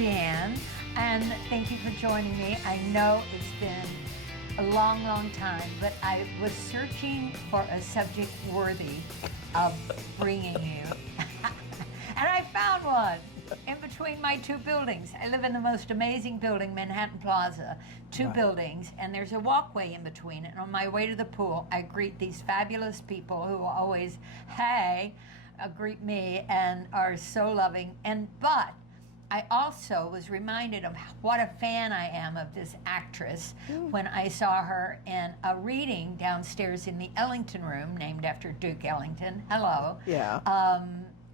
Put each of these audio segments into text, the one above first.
Jan, and thank you for joining me. I know it's been a long, long time, but I was searching for a subject worthy of bringing you, and I found one in between my two buildings. I live in the most amazing building, Manhattan Plaza, two buildings, and there's a walkway in between. And on my way to the pool, I greet these fabulous people who always, hey, greet me and are so loving. But I also was reminded of what a fan I am of this actress when I saw her in a reading downstairs in the Ellington room, named after Duke Ellington. Hello. Yeah.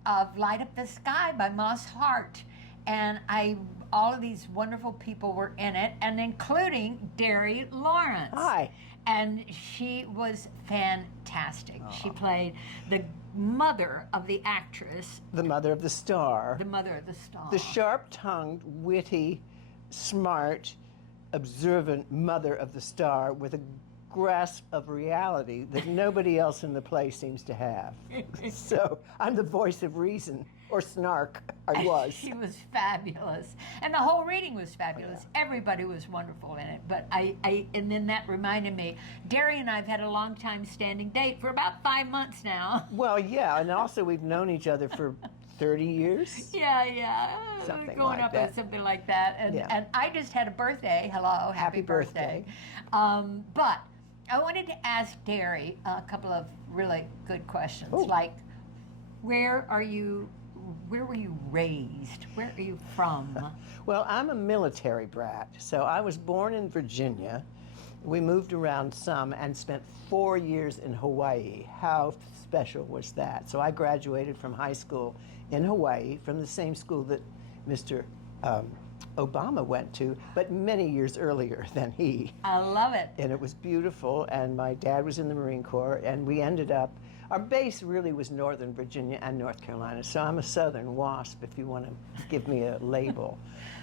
Of Light Up the Sky by Moss Hart. And all of these wonderful people were in it, and including Darrie Lawrence. Hi. And she was fantastic. She played the mother of the actress. The mother of the star. The mother of the star. The sharp-tongued, witty, smart, observant mother of the star with a grasp of reality that nobody else in the play seems to have. So I'm the voice of reason, or snark. I was. She was fabulous, and the whole reading was fabulous. Yeah. Everybody was wonderful in it. But and then that reminded me, Darrie and I've had a long time standing date for about 5 months now. Well, yeah, and also we've known each other for 30 years. Yeah. Something going like up that. with something like that. And I just had a birthday. Hello, happy birthday. birthday. But I wanted to ask Darrie a couple of really good questions, Ooh. like where were you raised? Where are you from? Well, I'm a military brat, so I was born in Virginia. We moved around some and spent 4 years in Hawaii. How special was that? So I graduated from high school in Hawaii from the same school that Mr. Obama went to, but many years earlier than he. I love it. And it was beautiful, and my dad was in the Marine Corps, and we ended up, our base really was Northern Virginia and North Carolina, so I'm a Southern WASP, if you want to give me a label.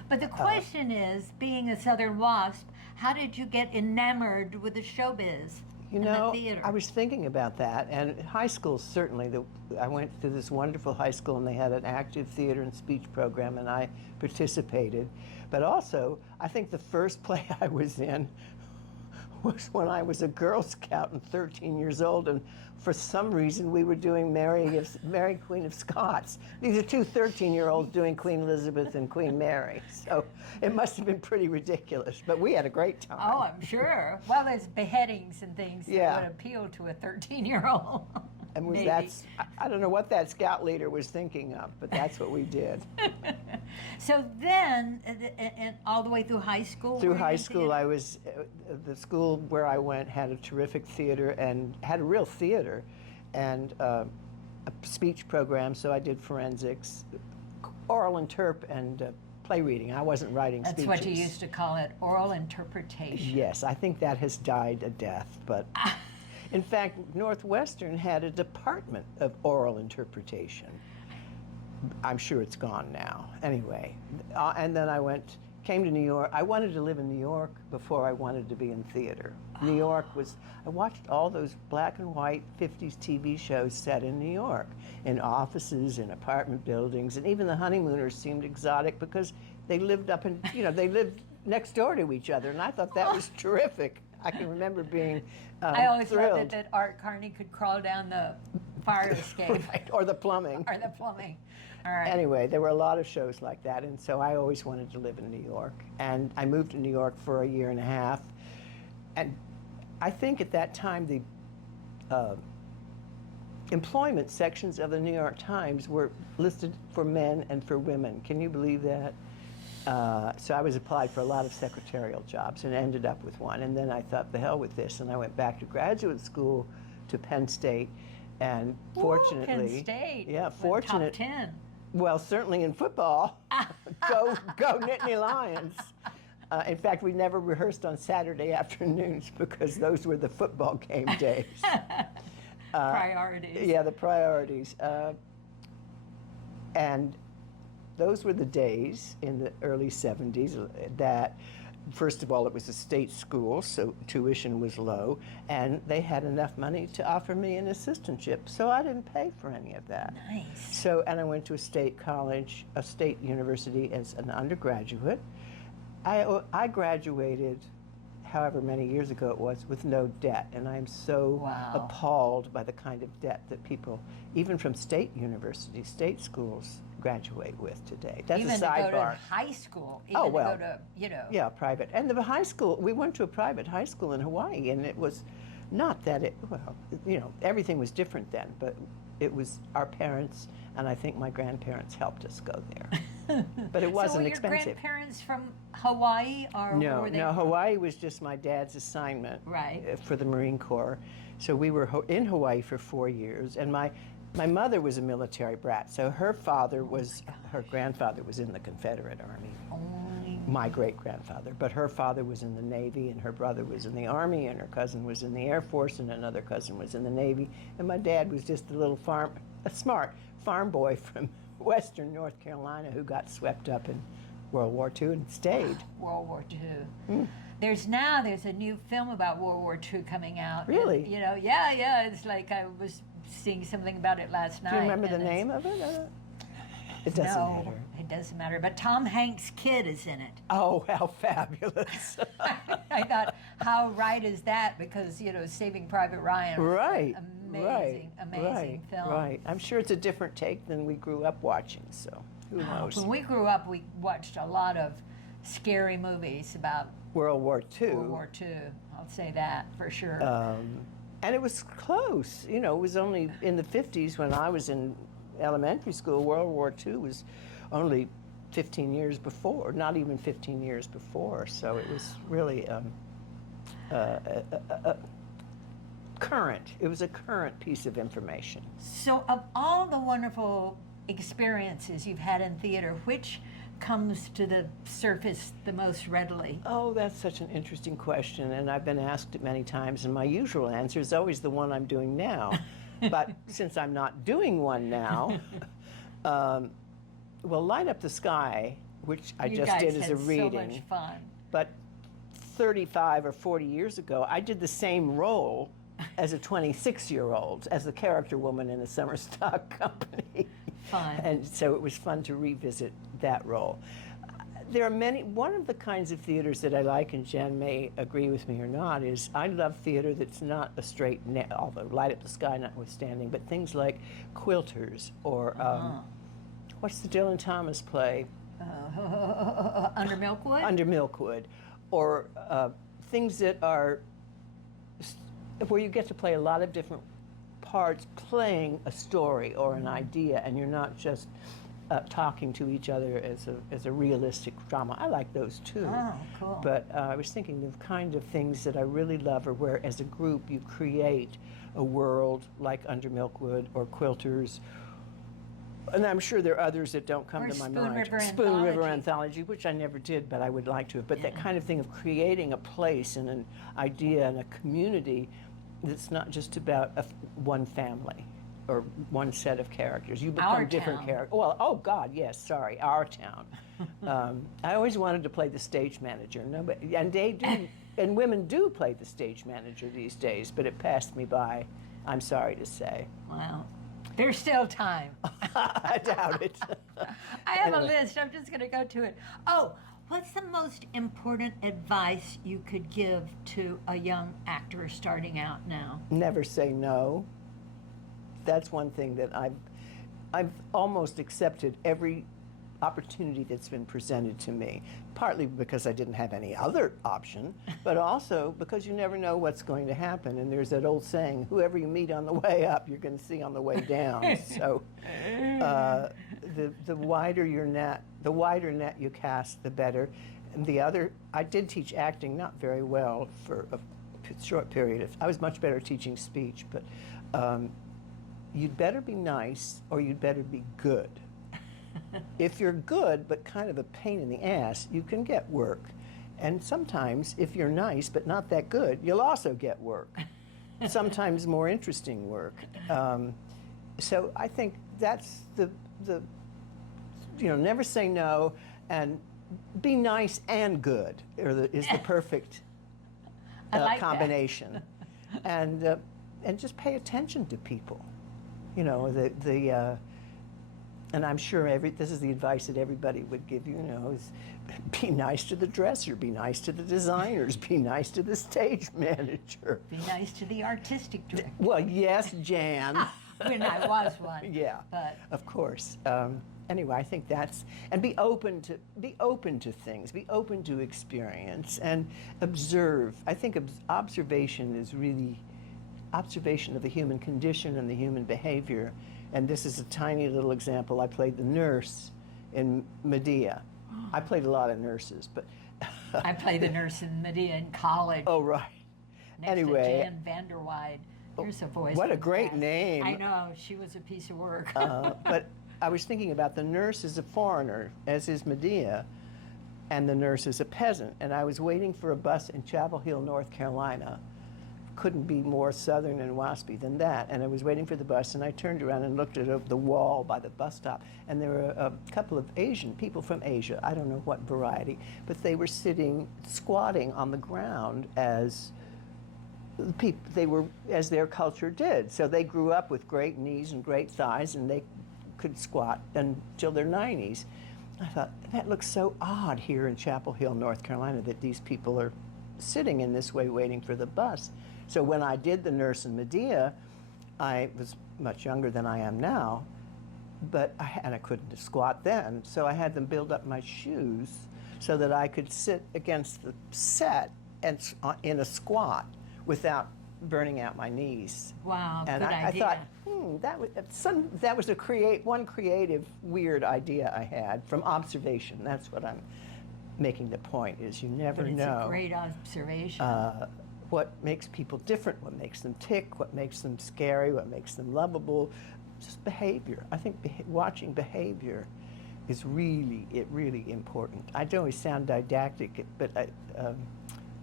But the question is, being a Southern WASP, how did you get enamored with the showbiz? You and know, the theater? I was thinking about that, and high school certainly. I went to this wonderful high school, and they had an active theater and speech program, and I participated. But also, I think the first play I was in was when I was a Girl Scout and 13 years old, and for some reason we were doing Mary Queen of Scots. These are two 13-year-olds doing Queen Elizabeth and Queen Mary, so it must have been pretty ridiculous, but we had a great time. Oh, I'm sure. Well, there's beheadings and things that would appeal to a 13-year-old. And Maybe. I don't know what that scout leader was thinking of, but that's what we did. So then, and all the way through high school? Through high school, I was, the school where I went had a terrific theater and had a real theater and a speech program, so I did forensics, oral interp, and play reading. I wasn't writing speeches. That's what you used to call it, oral interpretation. Yes, I think that has died a death, but in fact, Northwestern had a department of oral interpretation. I'm sure it's gone now. Anyway, and then came to New York. I wanted to live in New York before I wanted to be in theater. New York I watched all those black and white 50s TV shows set in New York, in offices, in apartment buildings, and even the honeymooners seemed exotic because they lived they lived next door to each other, and I thought that was terrific. I can remember being I always thrilled. loved it that Art Carney could crawl down the fire escape. Right, or the plumbing. Or the plumbing. All right. Anyway, there were a lot of shows like that, and so I always wanted to live in New York. And I moved to New York for a year and a half. And I think at that time the employment sections of the New York Times were listed for men and for women. Can you believe that? So I was applied for a lot of secretarial jobs and ended up with one. And then I thought, the hell with this, and I went back to graduate school to Penn State. And fortunately, Penn State. yeah, Top 10. Well, certainly in football, go Nittany Lions. In fact, we never rehearsed on Saturday afternoons because those were the football game days. Priorities. Yeah, the priorities. And those were the days in the early 70s that First of all, it was a state school, so tuition was low, and they had enough money to offer me an assistantship, so I didn't pay for any of that. Nice. So, and I went to a state college, a state university as an undergraduate. I graduated however many years ago it was, with no debt. And I'm so Wow. appalled by the kind of debt that people, even from state universities, state schools, graduate with today. That's Even a to sidebar. go to high school, even Oh, well, to go to, you know. Yeah, private. And the high school, we went to a private high school in Hawaii, and it was not that it, well, you know, everything was different then, but it was our parents, and I think my grandparents helped us go there. But it wasn't So were your expensive. grandparents from Hawaii, or No, were they? no, Hawaii was just my dad's assignment Right. For the Marine Corps. So we were in Hawaii for 4 years, and my mother was a military brat. So her father was, her grandfather was in the Confederate Army. Only. My great grandfather, but her father was in the Navy, and her brother was in the Army, and her cousin was in the Air Force, and another cousin was in the Navy, and my dad was just a little a smart farm boy from Western North Carolina who got swept up in World War II and stayed. World War II. There's a new film about World War II coming out. Really? And, you know, yeah. It's like I was seeing something about it last night. Do you remember the and name of it? It doesn't no, matter. it doesn't matter. But Tom Hanks' kid is in it. Oh, how fabulous! I thought, how right is that? Because, you know, Saving Private Ryan was Right, an right, amazing film. Right. I'm sure it's a different take than we grew up watching. So who knows? When we grew up, we watched a lot of scary movies about World War II. World War II. I'll say that for sure. And it was close. You know, it was only in the 50s when I was in elementary school. World War II was only 15 years before, not even 15 years before. So it was really current. It was a current piece of information. So, of all the wonderful experiences you've had in theater, which comes to the surface the most readily? Oh, that's such an interesting question, and I've been asked it many times, and my usual answer is always the one I'm doing now. But since I'm not doing one now, well, Light Up the Sky, which I You just guys did as had a reading, so much fun. but 35 or 40 years ago, I did the same role as a 26-year-old, as the character woman in a summer stock company. Fun. And so it was fun to revisit that role. There are many, one of the kinds of theaters that I like, and Jen may agree with me or not, is I love theater that's not a straight net, although Light Up the Sky notwithstanding, but things like Quilters or what's the Dylan Thomas play? Under Milkwood? Under Milkwood, or things that are where you get to play a lot of different parts playing a story or an idea, and you're not just talking to each other as a realistic drama. I like those too. Oh, cool. But I was thinking of kind of things that I really love are where as a group you create a world like Under Milkwood or Quilters. And I'm sure there are others that don't come Or to my Spoon mind. River Spoon River Anthology. Anthology, which I never did, but I would like to have. But that kind of thing of creating a place and an idea and a community that's not just about one family or one set of characters. You become Our different town. characters. Well, oh God, yes, sorry, our town. I always wanted to play the stage manager. Nobody, and they do, and women do play the stage manager these days, but it passed me by, I'm sorry to say. Wow. There's still time. I doubt it. I have Anyway. a list. I'm just going to go to it. Oh, what's the most important advice you could give to a young actor starting out now? Never say no. That's one thing that I've almost accepted every opportunity that's been presented to me, partly because I didn't have any other option, but also because you never know what's going to happen. And there's that old saying, whoever you meet on the way up, you're going to see on the way down. So the wider your net, the wider net you cast, the better. And the other, I did teach acting, not very well for a short period. I was much better teaching speech, but you'd better be nice or you'd better be good. If you're good but kind of a pain in the ass, you can get work. And sometimes, if you're nice but not that good, you'll also get work. Sometimes more interesting work. So I think that's the never say no, and be nice and good is the perfect I like that. combination. And just pay attention to people. You know, and I'm sure this is the advice that everybody would give you, is be nice to the dresser, be nice to the designers, be nice to the stage manager. Be nice to the artistic director. Well, yes, Jan. When I was one. Yeah, but of course. Anyway, I think and be open to things, be open to experience, and observe. I think observation is really observation of the human condition and the human behavior. And this is a tiny little example. I played the nurse in Medea. I played a lot of nurses, but I played the nurse in Medea in college. Oh, right. Next Anyway, to Jan Vanderwide. Here's a voice. what a from great past. name. I know, she was a piece of work. But I was thinking about the nurse is a foreigner, as is Medea, and the nurse is a peasant. And I was waiting for a bus in Chapel Hill, North Carolina. Couldn't be more southern and waspy than that. And I was waiting for the bus, and I turned around and looked at the wall by the bus stop, and there were a couple of Asian people from Asia, I don't know what variety, but they were squatting on the ground as their culture did. So they grew up with great knees and great thighs, and they could squat until their 90s. I thought, that looks so odd here in Chapel Hill, North Carolina, that these people are sitting in this way waiting for the bus. So when I did the nurse in Medea, I was much younger than I am now, and I couldn't squat then, so I had them build up my shoes so that I could sit against the set and in a squat without burning out my knees. Wow, and good I idea. thought that was one creative, weird idea I had from observation. That's what I'm making the point, is you never But it's know a great observation. what makes people different, what makes them tick, what makes them scary, what makes them lovable. Just behavior. I think watching behavior is really important. I don't always sound didactic, but I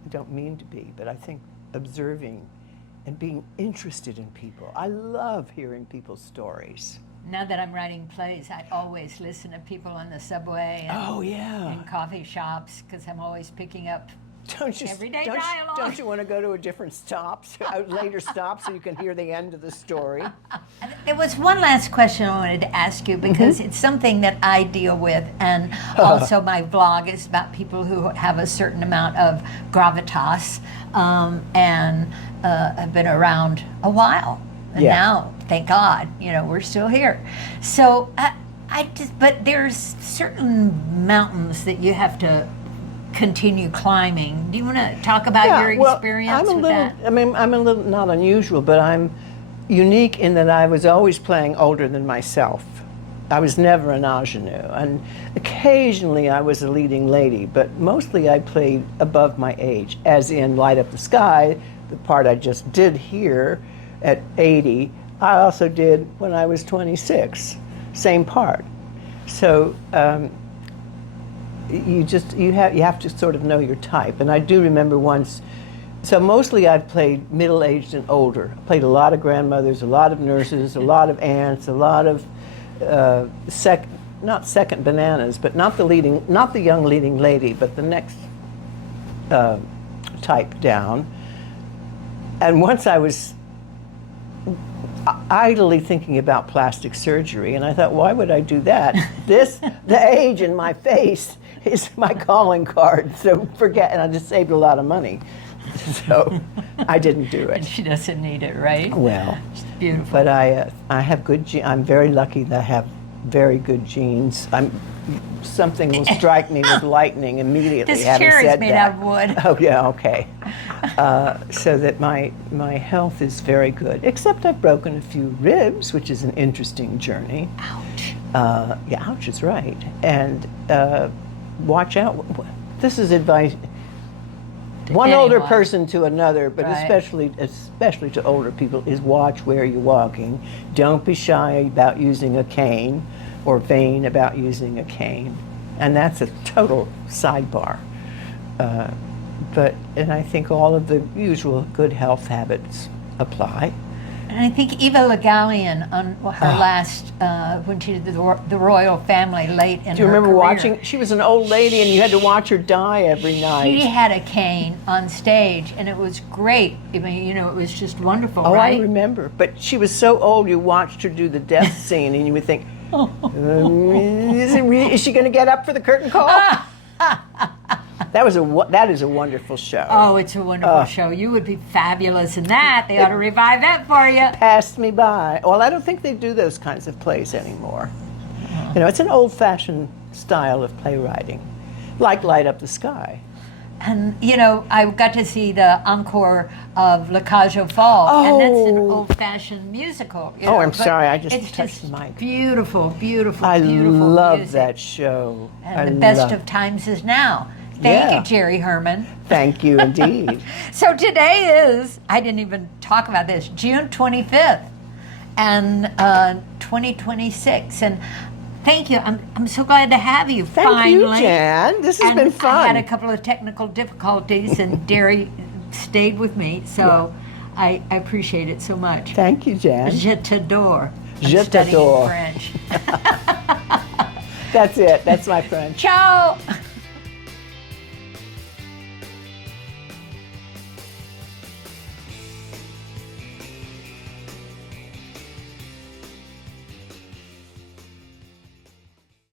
don't mean to be, but I think observing and being interested in people. I love hearing people's stories. Now that I'm writing plays, I always listen to people on the subway and in coffee shops, because I'm always picking up everyday dialogue. Don't you want to go to a different later stop, so you can hear the end of the story? There was one last question I wanted to ask you, because it's something that I deal with, and also my blog is about people who have a certain amount of gravitas and have been around a while. And now, thank God, we're still here. So but there's certain mountains that you have to continue climbing. Do you want to talk about your experience with that? I'm a little not unusual, but I'm unique in that I was always playing older than myself. I was never an ingenue, and occasionally I was a leading lady, but mostly I played above my age, as in Light Up the Sky, the part I just did here at 80, I also did when I was 26, same part. So you have to sort of know your type. And I do remember once, so mostly I've played middle-aged and older. I played a lot of grandmothers, a lot of nurses, a lot of aunts, a lot of not second bananas, but not the young leading lady, but the next type down. And once I was idly thinking about plastic surgery, and I thought, why would I do that? The age in my face is my calling card, so forget, and I just saved a lot of money. So I didn't do it. And she doesn't need it, right? Well, it's beautiful. But I have good genes. I'm very lucky that I have very good genes. Something will strike me with lightning immediately. This chair is made out of wood. Oh yeah, okay. So that my health is very good. Except I've broken a few ribs, which is an interesting journey. Ouch. Yeah, ouch is right. And watch out. This is advice. One older person to another, but especially to older people, is watch where you're walking. Don't be shy about using a cane or vain about using a cane. And that's a total sidebar. And I think all of the usual good health habits apply. And I think Eva Le Gallienne on her last, when she did the royal family late in Do you her remember career, watching? She was an old lady, and you had to watch her die every night. she had a cane on stage, and it was great. I mean, you know, it was just wonderful, Oh, right? I remember. But she was so old, you watched her do the death scene, and you would think, is she going to get up for the curtain call? That is a wonderful show. Oh, it's a wonderful show. You would be fabulous in that. They ought to revive that for you. Passed me by. Well, I don't think they do those kinds of plays anymore. You know, it's an old-fashioned style of playwriting, like Light Up the Sky. And, you know, I got to see the encore of La Cage aux Folles, and that's an Oh. old-fashioned musical. You Oh, know, I'm but sorry, I just it's touched just the mic. beautiful, beautiful, I beautiful love music. that show. And I the best love- of times is now. Thank Yeah. you, Jerry Herman. Thank you, indeed. So today is, I didn't even talk about this, June 25th and 2026. And thank you. I'm so glad to have you Thank finally. you, Jan. This has And been fun. I had a couple of technical difficulties, and Darrie stayed with me, so I appreciate it so much. Thank you, Jan. Je t'adore. I'm Je studying t'adore. French. That's it. That's my French. Ciao.